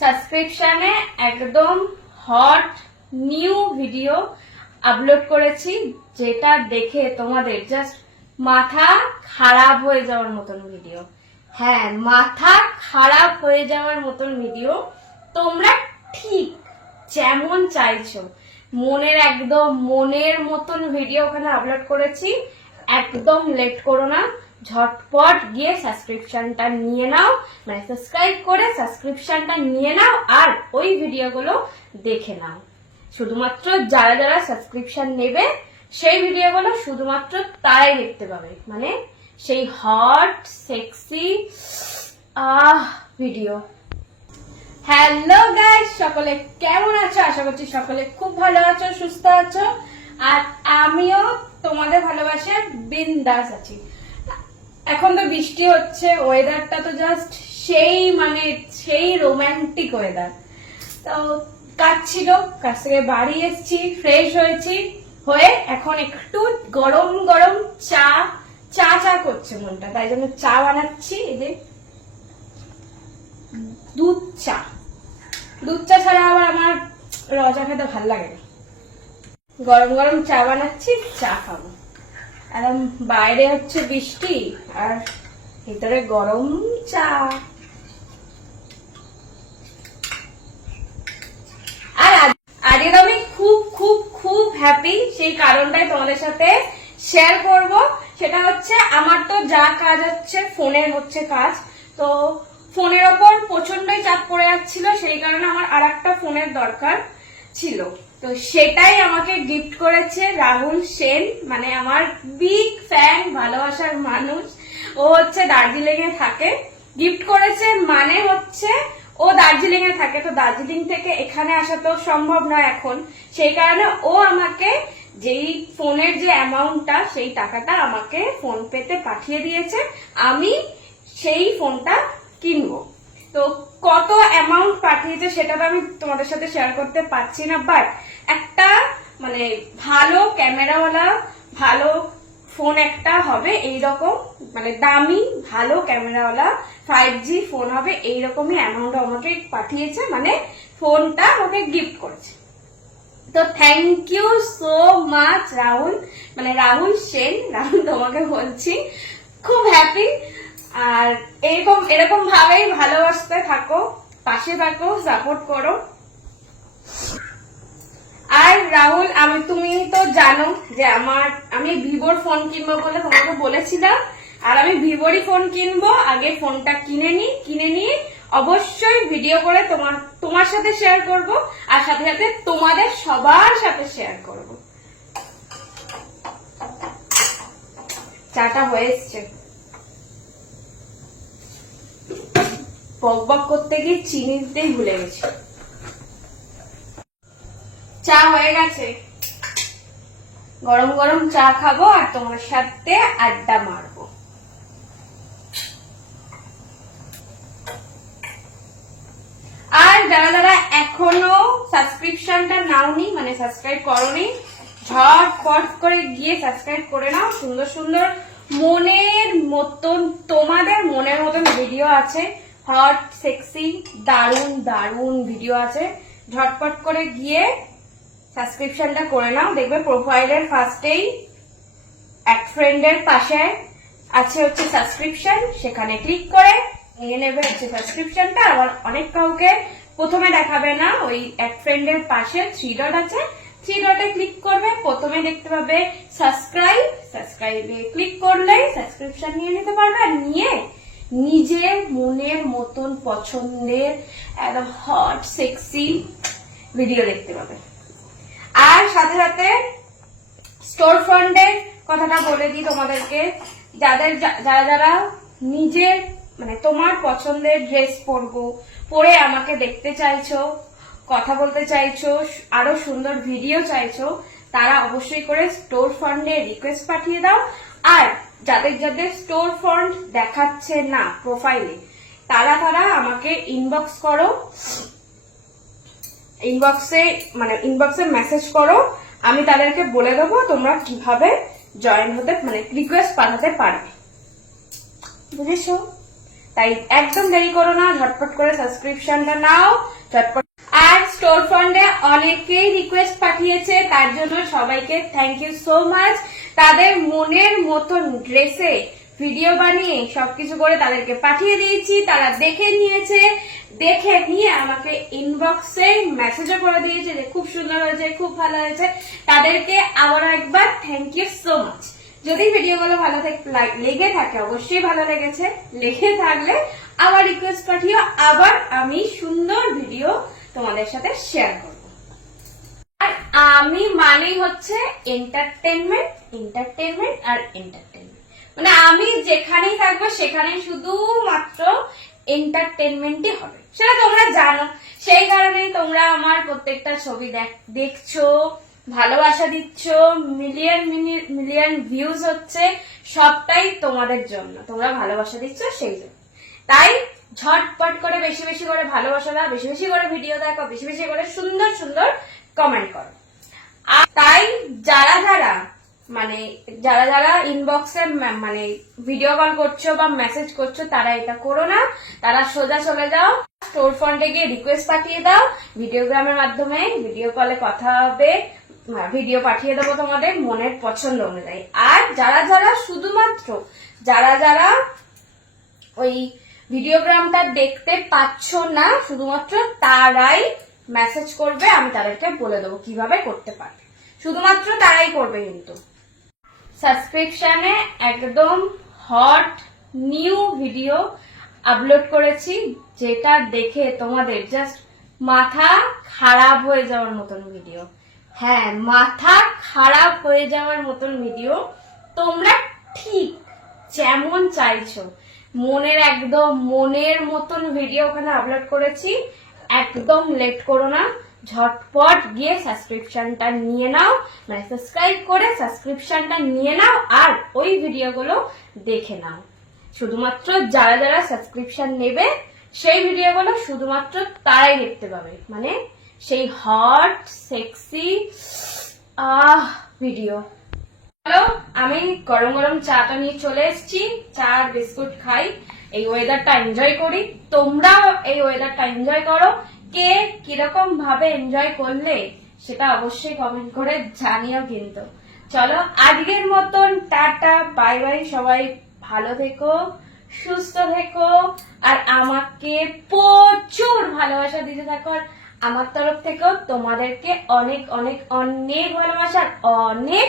সাবস্ক্রিপশনে একদম hot new video upload করেছি, যেটা দেখে তোমাদের জাস্ট মাথা খারাপ হয়ে যাওয়ার মতন ভিডিও। হ্যাঁ, মাথা খারাপ হয়ে যাওয়ার মতন ভিডিও। তোমরা ঠিক যেমন চাইছো একদম মনের মতন ভিডিও ওখানে আপলোড করেছি। একদম লেট করো না, ঝটপট গিয়ে সাবস্ক্রিপশনটা নিয়ে নাও, মানে সাবস্ক্রাইব করে সাবস্ক্রিপশনটা নিয়ে নাও আর ওই ভিডিওগুলো দেখে নাও। শুধুমাত্র যারা যারা সাবস্ক্রিপশন নেবে সেই ভিডিওগুলো শুধুমাত্র তারাই দেখতে পাবে, মানে সেই hot sexy video. Hello guys, সকলে কেমন আছো? আশা করছি সকলে খুব ভালো আছো, সুস্থ আছো, আর আমিও তোমাদের ভালোবাসার বিন্দাস আছি। এখন তো বৃষ্টি হচ্ছে, ওয়েদারটা তো জাস্ট সেই রোমান্টিক ওয়েদার। তো কাজ ছিল, কাজ থেকে বাড়ি এসেছি, ফ্রেশ হয়েছি, হয়ে এখন একটু গরম গরম চা করছে মনটা, তাই জন্য চা বানাচ্ছি। এই যে দুধ চা ছাড়া আবার আমার রচা খেতে ভাল লাগে না। গরম গরম চা বানাচ্ছি, চা খাবো। এখন বাইরে হচ্ছে বৃষ্টি আর ভিতরে গরম চা। আর আজকে আমি খুব খুব খুব হ্যাপি, সেই কারণটাই তোমাদের সাথে শেয়ার করব। সেটা হচ্ছে আমার তো যা কাজ হচ্ছে ফোনের হচ্ছে কাজ, তো ফোনের ওপর প্রচন্ডই চাপ পড়ে যাচ্ছিল, সেই কারণে আমার আর একটা ফোনের দরকার ছিল। তো সেটাই আমাকে গিফট করেছে রাহুল সেন, মানে আমার বিগ ফ্যান, ভালোবাসার মানুষ। ও হচ্ছে দার্জিলিং এ থাকে, গিফট করেছে মানে হচ্ছে ও দার্জিলিং এ থাকে, তো দার্জিলিং থেকে এখানে আসা তো সম্ভব নয় এখন, সেই কারণে ও আমাকে যেই ফোনের যে অ্যামাউন্টটা সেই টাকাটা আমাকে ফোন পেতে পাঠিয়ে দিয়েছে, আমি সেই ফোনটা কিনবো। তো কত অ্যামাউন্ট পাঠিয়েছে সেটা তো আমি তোমাদের সাথে শেয়ার করতে পারছি না, বাট একটা মানে ভালো ক্যামেরাওয়ালা ভালো ফোন একটা হবে এইরকম, মানে দামি ভালো ক্যামেরাওয়ালা 5G ফোন হবে এইরকমই অ্যামাউন্ট আমাকে পাঠিয়েছে, মানে ফোনটা আমাকে গিফট করেছে। তো thank you so much Rahul, মানে রাহুল সেন, রাহুল তোমাকে বলছি, খুব হ্যাপি। আর এরকম ভাবেই ভালোবাসতে থাকো, পাশে থাকো, সাপোর্ট করো। আর রাহুল, তুমি তো জানো যে আমি ভিভোর ফোন কিনবো বলে তোমাকে বলেছিলাম, আর আমি ভিভোরই ফোন কিনবো। আগে ফোনটা কিনে নিয়ে অবশ্যই ভিডিও করে তোমার সাথে শেয়ার করব, আর সাথে সাথে তোমাদের সবার সাথে শেয়ার করব। চাটা হয়ে এসছে, বক করতে গিয়ে চিনি দিতেই ভুলে গেছি। চা হয়ে গেছে, গরম গরম চা খাবো আর তোমার সাথে আড্ডা মারবো। আর যারা যারা এখনো সাবস্ক্রিপশনটা নাওনি, মানে সাবস্ক্রাইব করোনি, ঝটপট করে গিয়ে সাবস্ক্রাইব করে নাও। সুন্দর সুন্দর তোমাদের মনের মতন ভিডিও আছে, হট সেক্সি দারুন দারুন ভিডিও আছে। ঝটপট করে গিয়ে সাবস্ক্রিপশনটা করে নাও। দেখবে প্রোফাইলের ফার্স্টেই এক ফ্রেন্ডের পাশে আছে হচ্ছে সাবস্ক্রিপশন, সেখানে ক্লিক করে নিয়ে নেবে হচ্ছে সাবস্ক্রিপশনটা। আবার অনেক কাউকে প্রথমে দেখাবে না, ওই এক ফ্রেন্ডের পাশে 3 ডট আছে, 3 ডটে ক্লিক করবে, প্রথমে দেখতে পাবে সাবস্ক্রাইবে ক্লিক করলে সাবস্ক্রিপশন নিয়ে নিতে পারবে, আর নিয়ে নিজের মনের মতন পছন্দের একদম হট সেক্সি ভিডিও দেখতে পাবে। আর সাথে সাথে স্টোর ফ্রন্টের কথাটা বলে দিই তোমাদেরকে, যারা নিজের মানে তোমার পছন্দের ড্রেস পরে আমাকে দেখতে চাইছো, কথা বলতে চাইছো, আরো সুন্দর ভিডিও চাইছো, তারা অবশ্যই করে স্টোর ফ্রন্টে রিকোয়েস্ট পাঠিয়ে দাও। আর যাদের স্টোর ফ্রন্ট দেখাচ্ছে না প্রোফাইলে, তারা আমাকে ইনবক্স করো, ইনবক্সে মেসেজ করো, আমি তাদেরকে বলে দেবো তোমরা কিভাবে জয়েন হতে, মানে রিকোয়েস্ট পাঠাতে পারবে, বুঝেছো? তাই একদম দেরি করো না, ঝটপট করে সাবস্ক্রিপশনটা নাও ঝটপট। আর স্টোর ফান্ডে অনেকেই রিকোয়েস্ট পাঠিয়েছে, তার জন্য সবাইকে থ্যাংক ইউ সো মাচ। তাদের মনের মতন ড্রেসে ভিডিও বানিয়ে সবকিছু করে তাদেরকে পাঠিয়ে দিয়েছি, তারা দেখে নিয়েছে, দেখে নিয়ে আমাকে ইনবক্সে মেসেজও করে দিয়েছে যে খুব সুন্দর হয়েছে, খুব ভালো হয়েছে। তাদেরকে আবার একবার থ্যাংক ইউ সো মাচ। যদি ভিডিওগুলো ভালো লেগে থাকে, অবশ্যই ভালো লেগেছে, লেগে থাকলে আবার রিকোয়েস্ট পাঠিও, আবার আমি সুন্দর ভিডিও তোমাদের সাথে শেয়ার করব। আর আমি মানেই হচ্ছে এন্টারটেনমেন্ট, এন্টারটেনমেন্ট আর এন্টারটেনমেন্ট। মানে আমি যেখানেই থাকবো সেখানেই শুধুমাত্র এন্টারটেনমেন্টই হবে, সেটা তোমরা জানো। সেই কারণে তোমরা আমার প্রত্যেকটা ছবি দেখছো, ভালোবাসা দিচ্ছ, মিলিয়ন মিলিয়ন ভিউজ হচ্ছে, সবটাই তোমাদের জন্য। তোমরা ভালোবাসা দিচ্ছ সেই জন্য। তাই ঝটপট করে বেশি বেশি করে ভালোবাসা দাও, বেশি বেশি করে ভিডিও দেখো, বেশি বেশি করে সুন্দর সুন্দর কমেন্ট করো। আর তাই যারা যারা ইনবক্সে মানে ভিডিও কল করছো বা মেসেজ করছো, তারা এটা করো না। তারা সোজা চলে যাও স্টোর ফ্রন্টে গিয়ে রিকোয়েস্ট পাঠিয়ে দাও, ভিডিওগ্রামের মাধ্যমে ভিডিও কলে কথা হবে, ভিডিও পাঠিয়ে দেবো তোমাদের মনের পছন্দ অনুযায়ী। আর যারা শুধুমাত্র যারা ওই ভিডিওগ্রামটা দেখতে পাচ্ছ না, শুধুমাত্র তারাই মেসেজ করবে, আমি তাদেরকে বলে দেবো কিভাবে করতে পারবে, শুধুমাত্র তারাই করবে। কিন্তু সাবস্ক্রিপশনে একদম হট নিউ ভিডিও আপলোড করেছি, যেটা দেখে তোমাদের জাস্ট মাথা খারাপ হয়ে যাওয়ার মতন ভিডিও। হ্যাঁ, মাথা খারাপ হয়ে যাওয়ার মতন ভিডিও। তোমরা ঠিক যেমন চাইছো একদম মনের মতন ভিডিও ওখানে আপলোড করেছি। একদম লেট করো না, ঝটপট গিয়ে সাবস্ক্রিপশনটা নিয়ে নাও, মানে সাবস্ক্রাইব করে সাবস্ক্রিপশনটা নিয়ে নাও আর ওই ভিডিওগুলো দেখে নাও। শুধুমাত্র যারা সাবস্ক্রিপশন নেবে সেই ভিডিওগুলো শুধুমাত্র তারাই দেখতে পাবে, মানে সেই হট সেক্সি ভিডিও। হ্যালো, আমি গরম গরম চাটা নিয়ে চলে এসেছি, চা আর বিস্কুট খাই, এই ওয়েদারটা এনজয় করি। তোমরাও এই ওয়েদারটা এনজয় করো। কে কিরকম ভাবে এনজয় করলে সেটা অবশ্যই কমেন্ট করে জানিও। কিন্তু চলো আজকের মতন টাটা, বাই বাই। সবাই ভালো থেকো, সুস্থ থেকো, আর আমাকে প্রচুর ভালোবাসা দিতে থাকো। আমার তরফ থেকেও তোমাদেরকে অনেক অনেক অনেক ভালোবাসা, অনেক